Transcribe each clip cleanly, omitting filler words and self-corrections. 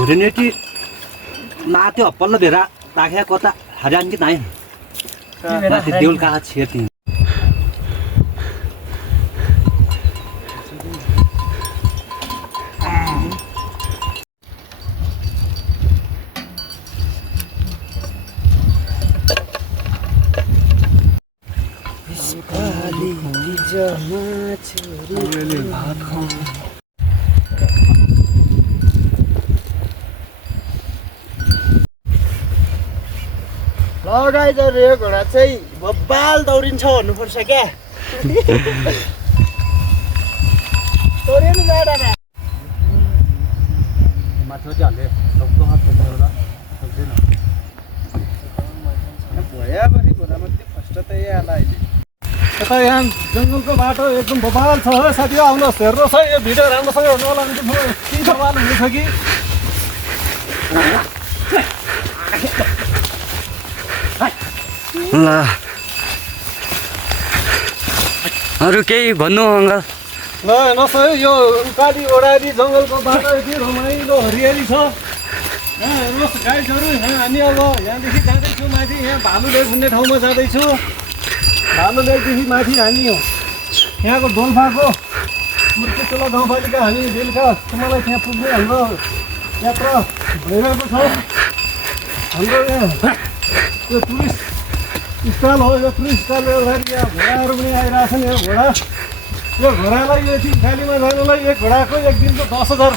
Urineti naati appalla bera takya kota harian ki nain. Naati deul ka cheti. Ispali dijama chori bhat khau. Guys यो घोडा चाहिँ बब्बाल दौडिन्छ भन्नुपर्छ क्या दौडिनु जाँदा माथि हाल्दै सबको हात होला सक्दैन भयाभरि घोडामा त्यो फर्स्ट त यही आला अहिले यता यहाँ जङ्गलको बाटो एकदम बबाल छ हो साथी आउनुहोस् हेर्नुहोस् है यो भिडियो राम्रोसँग हेर्नु होला भने के बबाल हुनेछ कि ल अरू केही भन्नु अङ्कल ल हेर्नुहोस् है यो उकाली ओडारी जङ्गलको बाटो यति रमाइलो हरियाली छ यहाँ हेर्नुहोस् गाइजहरू हामी अब यहाँदेखि जाँदैछौँ माथि यहाँ भालु लेक भन्ने ठाउँमा जाँदैछु भालु लेकदेखि माथि हामी यहाँको डोल्पाको मुर्तितोला गाउँपालिका हामी बेलुका तुम्हालाई त्यहाँ पुग्ने हाम्रो यात्रा भइरहेको छ हाम्रो यहाँ यो टुरिस्ट स्थल हो यो टुरिस्ट स्थलले गर्दाखेरि यहाँ घोडाहरू पनि आइरहेछन् यो घोडालाई यो उकालीमा जानुलाई एक घोडाको एक दिनको 10,000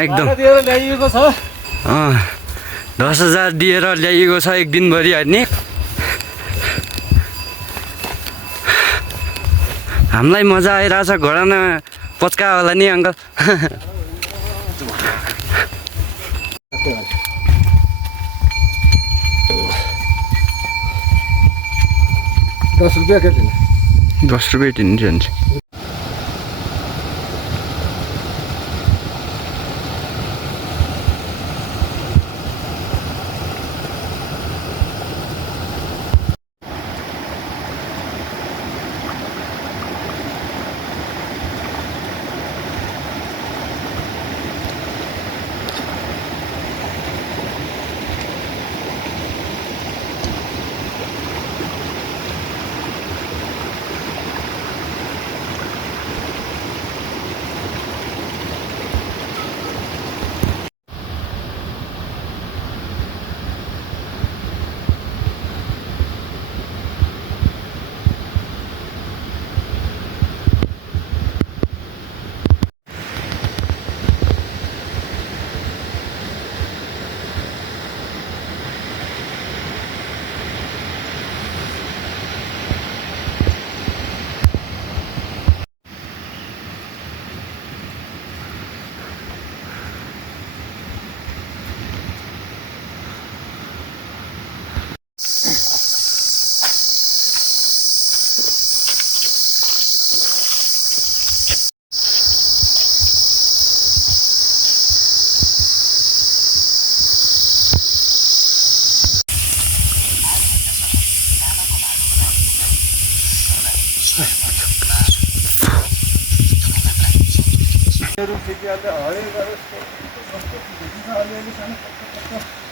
एकदम दिएर ल्याइएको छ 10,000 दिएर ल्याइएको छ एक दिनभरि हार्ने हामीलाई मजा आइरहेछ घोडामा पच्का होला नि अङ्कल 10 रुपियाँ के दिन 10 रुपियाँ दिन्छ रुख खेती अहिले हरेक गरेर कस्तो अलिअलि सानो